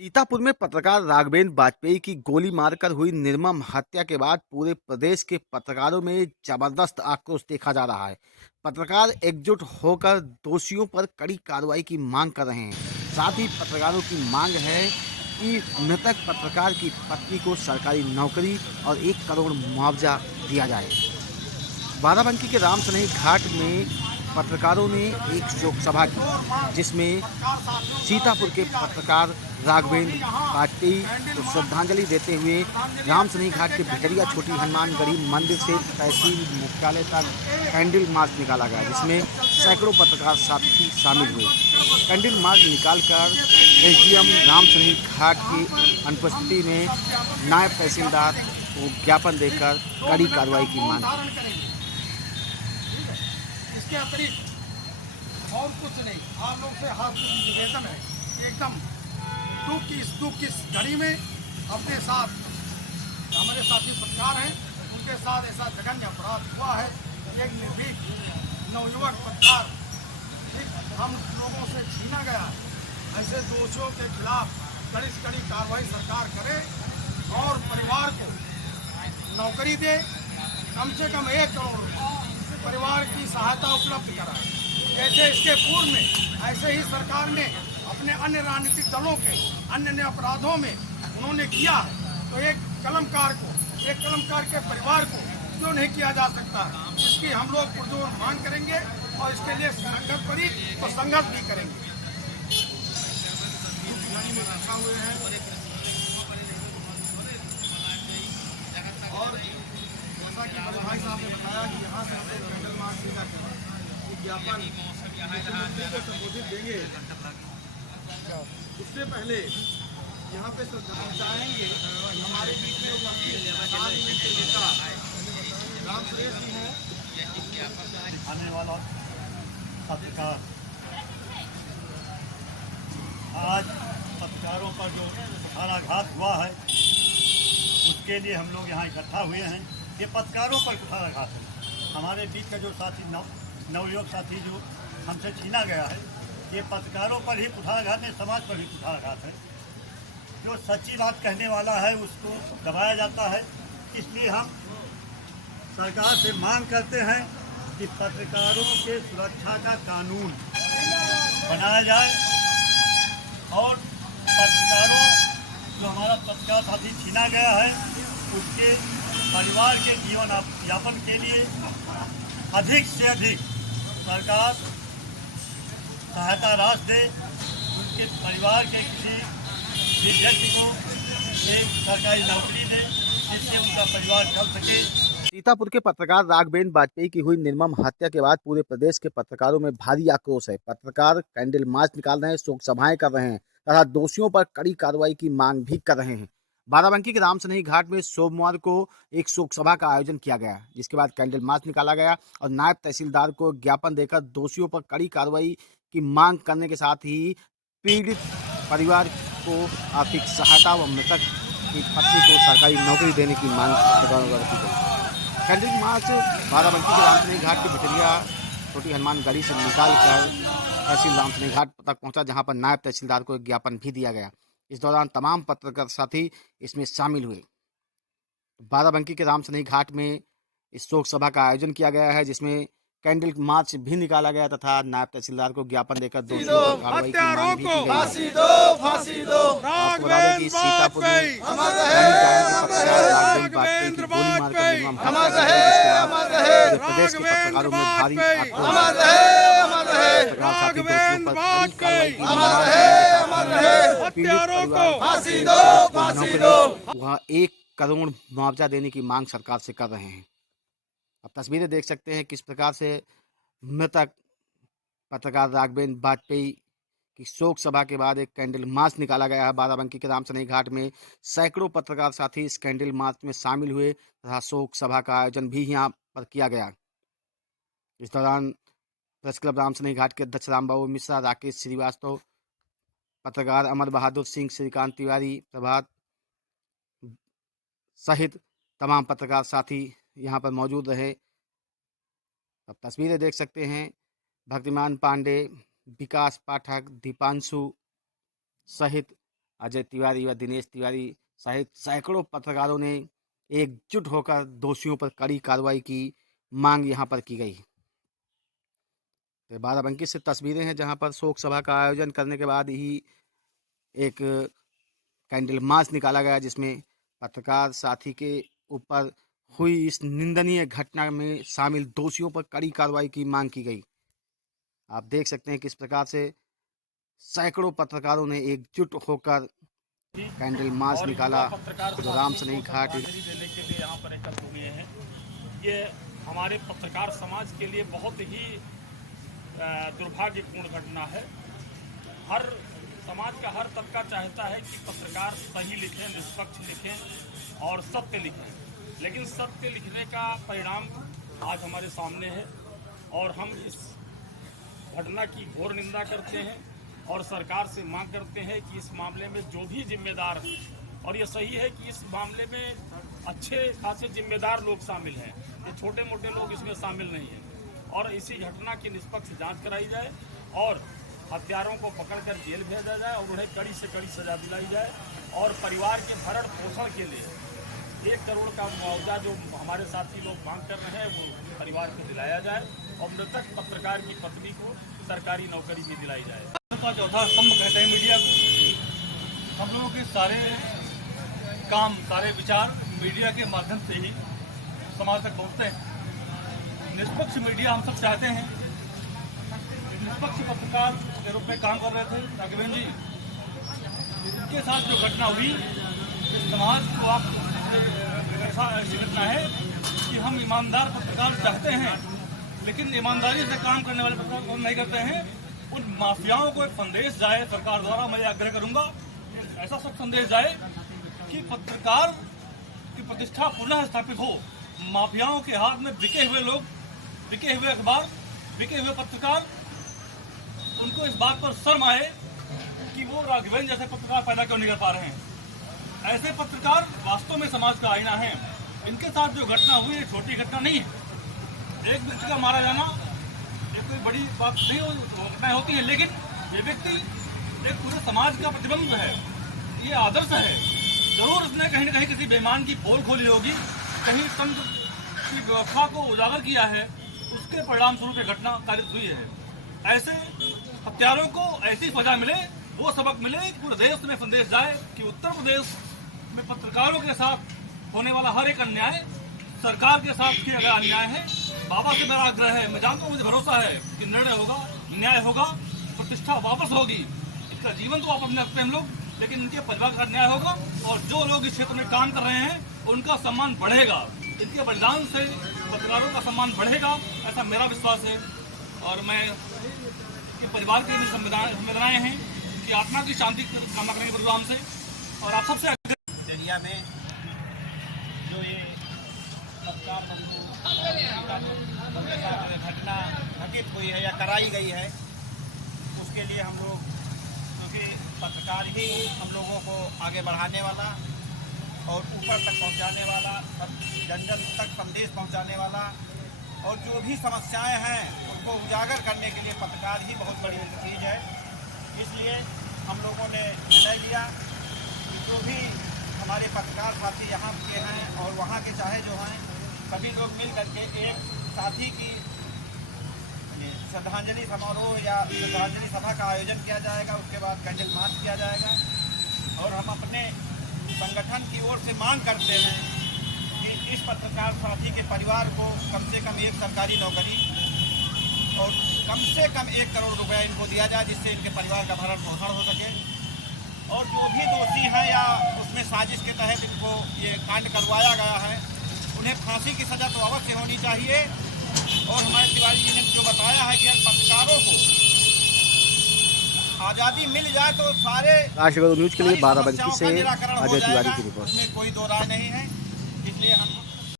सीतापुर में पत्रकार राघवेंद्र वाजपेयी की गोली मारकर हुई निर्मम हत्या के बाद पूरे प्रदेश के पत्रकारों में जबरदस्त आक्रोश देखा जा रहा है। पत्रकार एकजुट होकर दोषियों पर कड़ी कार्रवाई की मांग कर रहे हैं। साथ ही पत्रकारों की मांग है कि मृतक पत्रकार की पत्नी को सरकारी नौकरी और 1 करोड़ मुआवजा दिया जाए। बाराबंकी के राम सनेही घाट में पत्रकारों ने एक शोक सभा की, जिसमें सीतापुर के पत्रकार राघवेंद्र वाजपेयी को श्रद्धांजलि देते हुए राम सनेही घाट के भिटरिया छोटी हनुमान गढ़ी मंदिर से तहसील मुख्यालय तक कैंडल मार्च निकाला गया, जिसमें सैकड़ों पत्रकार साथी शामिल हुए। कैंडल मार्च निकालकर एसडीएम राम सनेही घाट की अनुपस्थिति में नायब तहसीलदार को ज्ञापन देकर कड़ी कार्रवाई की मांग की। इसके अतिरिक्त और कुछ नहीं, आप लोग से हाथ निवेदन है कि एकदम दुख की इस घड़ी में अपने साथ हमारे साथी पत्रकार हैं, उनके साथ ऐसा जघन्य अपराध हुआ है। एक निर्भीक नवयुवक पत्रकार हम लोगों से छीना गया है। ऐसे दोषियों के खिलाफ कड़ी से कड़ी कार्रवाई सरकार करे और परिवार को नौकरी दे, कम से कम 1 करोड़ परिवार की सहायता उपलब्ध कराए। जैसे इसके पूर्व में ऐसे ही सरकार ने अपने अन्य राजनीतिक दलों के अन्य अपराधों में उन्होंने किया है, तो एक कलमकार के परिवार को क्यों नहीं किया जा सकता है। इसकी हम लोग पुरजोर मांग करेंगे और इसके लिए संघर्ष पड़ी तो संघर्ष भी करेंगे। और जैसा कि बड़े भाई साहब ने बताया कि यहाँ से हम कैंडल मार्च का ज्ञापन मुख्यमंत्री को संबोधित देंगे, उससे पहले यहाँ पे श्रद्धांजलि चाहेंगे। हमारे बीच में उपस्थित के नेता राम सुरेश जी हैं। आने वाला पत्रकार आज पत्रकारों पर जो कुठाराघात हुआ है, उसके लिए हम लोग यहाँ इकट्ठा हुए हैं। ये पत्रकारों पर कुठाराघात है। हमारे बीच का जो साथी नवयुवक साथी जो हमसे छीना गया है, ये पत्रकारों पर ही कुठाराघात है, समाज पर भी कुठाराघात है। जो सच्ची बात कहने वाला है उसको दबाया जाता है। इसलिए हम सरकार से मांग करते हैं कि पत्रकारों के सुरक्षा का कानून बनाया जाए और पत्रकारों जो हमारा पत्रकार साथी छीना गया है, उसके परिवार के जीवन यापन के लिए अधिक से अधिक सरकार सहायता राशि दे। उनके परिवार के किसी विद्यार्थी को एक सरकारी नौकरी दे, जिससे उनका परिवार चल सके। सीतापुर के पत्रकार राघवेंद्र वाजपेयी की हुई निर्मम हत्या के बाद पूरे प्रदेश के पत्रकारों में भारी आक्रोश है। पत्रकार कैंडल मार्च निकाल रहे हैं, शोक सभाएं कर रहे हैं तथा दोषियों पर कड़ी कार्रवाई की मांग भी कर रहे हैं। बाराबंकी के राम सनेही घाट में सोमवार को एक शोक सभा का आयोजन किया गया, जिसके बाद कैंडल मार्च निकाला गया और नायब तहसीलदार को ज्ञापन देकर दोषियों पर कड़ी कार्रवाई की मांग करने के साथ ही पीड़ित परिवार को आर्थिक सहायता व मृतक की पत्नी को सरकारी नौकरी देने की मांग की गई। कैंडल मार्च बाराबंकी के राम सनेही घाट की भिटरिया छोटी हनुमान गढ़ी से निकालकर तहसील राम सनेही घाट तक पहुंचा, जहां पर नायब तहसीलदार को एक ज्ञापन भी दिया गया। इस दौरान तमाम पत्रकार साथी इसमें शामिल हुए। बाराबंकी के राम सनेही घाट में इस शोक सभा का आयोजन किया गया है, जिसमें कैंडल मार्च भी निकाला गया तथा नायब तहसीलदार को ज्ञापन देकर दोषियों पर कार्रवाई की मांग भी की गई। आपको बता दें कि सीतापुर में दैनिक जागरण के पत्रकार राघवेंद्र वाजपेयी की गोली मारकर निर्मम हत्या की गई, जिसके बाद प्रदेश के पत्रकारों में भारी आक्रोश है। पत्रकार साथी दोषियों पर कड़ी कार्रवाई की मांग, पीड़ित परिवार को नौकरी वह 1 करोड़ मुआवजा देने की मांग सरकार से कर रहे हैं। अब तस्वीरें देख सकते हैं किस प्रकार से मृतक पत्रकार राघवेंद्र वाजपेयी की शोक सभा के बाद एक कैंडल मार्च निकाला गया है। बाराबंकी के राम सनेही घाट में सैकड़ों पत्रकार साथी इस कैंडल मार्च में शामिल हुए तथा शोक सभा का आयोजन भी यहाँ पर किया गया। इस दौरान प्रेस क्लब राम सनेही घाट के अध्यक्ष रामबाबू मिश्रा, राकेश श्रीवास्तव, पत्रकार अमर बहादुर सिंह, श्रीकांत तिवारी, प्रभात सहित तमाम पत्रकार साथी यहाँ पर मौजूद रहे। अब तस्वीरें देख सकते हैं, भक्तिमान पांडे, विकास पाठक, दीपांशु सहित अजय तिवारी व दिनेश तिवारी सहित सैकड़ों पत्रकारों ने एकजुट होकर दोषियों पर कड़ी कार्रवाई की मांग यहां पर की गई। तो बाराबंकी से तस्वीरें हैं जहां पर शोक सभा का आयोजन करने के बाद ही एक कैंडल मार्च निकाला गया, जिसमें पत्रकार साथी के ऊपर हुई इस निंदनीय घटना में शामिल दोषियों पर कड़ी कार्रवाई की मांग की गई। आप देख सकते हैं किस प्रकार से सैकड़ों पत्रकारों ने एकजुट होकर कैंडल मार्च निकाला, जो राम सनेही घाट श्रद्धांजलि देने के लिए यहाँ पर एकत्र हुए हैं। ये हमारे पत्रकार समाज के लिए बहुत ही दुर्भाग्यपूर्ण घटना है। हर समाज का हर तबका चाहता है कि पत्रकार सही लिखें, निष्पक्ष लिखें और सत्य लिखें, लेकिन सत्य लिखने का परिणाम आज हमारे सामने है और हम इस घटना की घोर निंदा करते हैं और सरकार से मांग करते हैं कि इस मामले में जो भी जिम्मेदार हैं, और ये सही है कि इस मामले में अच्छे खासे जिम्मेदार लोग शामिल हैं, ये छोटे मोटे लोग इसमें शामिल नहीं हैं, और इसी घटना की निष्पक्ष जांच कराई जाए और हत्यारों को पकड़कर जेल भेजा जाए और उन्हें कड़ी से कड़ी सजा दिलाई जाए और परिवार के भरण पोषण के लिए 1 करोड़ का मुआवजा जो हमारे साथी लोग मांग कर रहे हैं वो परिवार को दिलाया जाए और मृतक पत्रकार की पत्नी को सरकारी नौकरी भी दिलाई जाए। का चौथा स्तंभ कहते हैं मीडिया को। हम लोगों के सारे काम, सारे विचार मीडिया के माध्यम से ही समाज तक पहुंचते हैं। निष्पक्ष मीडिया हम सब चाहते हैं। निष्पक्ष पत्रकार के रूप में काम कर रहे थे राघवेंद्र जी, उनके साथ जो घटना हुई, समाज को आप ऐसी घटना है कि हम ईमानदार पत्रकार चाहते हैं, लेकिन ईमानदारी से काम करने वाले पत्रकार काम नहीं करते हैं। उन माफियाओं को एक संदेश जाए सरकार द्वारा, मैं आग्रह करूंगा ऐसा सब संदेश जाए कि पत्रकार की प्रतिष्ठा पुनः स्थापित हो। माफियाओं के हाथ में बिके हुए लोग, बिके हुए अखबार, बिके हुए पत्रकार, उनको इस बात पर शर्म आए कि वो राघवेंद्र जैसे पत्रकार पैदा क्यों नहीं कर पा रहे हैं। ऐसे पत्रकार वास्तव में समाज का आईना है। इनके साथ जो घटना हुई है छोटी घटना नहीं है। एक व्यक्ति का मारा जाना ये कोई बड़ी बात नहीं घटनाएं होती है, लेकिन ये व्यक्ति एक पूरे समाज का प्रतिबिंब है, ये आदर्श है। जरूर उसने कहीं न कहीं किसी बेईमान की पोल खोली होगी, कहीं तंत्र की व्यवस्था को उजागर किया है, उसके परिणाम स्वरूप ये घटना कारित हुई है। ऐसे हत्यारों को ऐसी सजा मिले, वो सबक मिले कि पूरे देश में संदेश जाए कि उत्तर प्रदेश में पत्रकारों के साथ होने वाला हर एक अन्याय सरकार के साथ किया गया अन्याय है। बाबा से मेरा आग्रह है, मैं जानता हूँ, मुझे भरोसा है कि निर्णय होगा, न्याय होगा, प्रतिष्ठा वापस होगी। इसका जीवन तो वापस नहीं रखते हम लोग, लेकिन इनके परिवार का न्याय होगा और जो लोग इस क्षेत्र में काम कर रहे हैं उनका सम्मान बढ़ेगा। इनके बलिदान से पत्रकारों का सम्मान बढ़ेगा, ऐसा मेरा विश्वास है। और मैं के परिवार के भी संवेदनाएं हैं कि आत्मा की शांति कामना करेंगे प्रोग्राम से। और आप सबसे एरिया में जो ये घटना घटित हुई है या कराई गई है, उसके लिए हम लोग, क्योंकि पत्रकार ही हम लोगों को आगे बढ़ाने वाला और ऊपर तक पहुंचाने वाला, जन जन तक संदेश पहुंचाने वाला, और जो भी समस्याएं हैं उनको उजागर करने के लिए पत्रकार ही बहुत बड़ी चीज़ है। इसलिए हम लोगों ने निर्णय लिया कि जो भी हमारे पत्रकार साथी यहाँ के हैं और वहाँ के चाहे जो हैं, सभी लोग मिल करके एक साथी की श्रद्धांजलि समारोह या श्रद्धांजलि सभा का आयोजन किया जाएगा। उसके बाद कैंडल मार्च किया जाएगा और हम अपने संगठन की ओर से मांग करते हैं कि इस पत्रकार साथी के परिवार को कम से कम एक सरकारी नौकरी और कम से कम 1 करोड़ रुपया इनको दिया जाए, जिससे इनके परिवार का भरण पोषण हो सके। और जो भी दोषी हैं या उसमें साजिश के तहत इनको ये कांड करवाया गया है, उन्हें फांसी की सज़ा तो अवश्य होनी चाहिए। और हमारे तिवारी जी ने जो बताया है कि पत्रकारों को आज़ादी मिल जाए तो सारे राष्ट्रगुरु न्यूज के लिए बाराबंकी से समस्याओं का निराकरण हो अजय तिवारी जाएगा, की रिपोर्ट। उसमें कोई दो राय नहीं है। इसलिए हम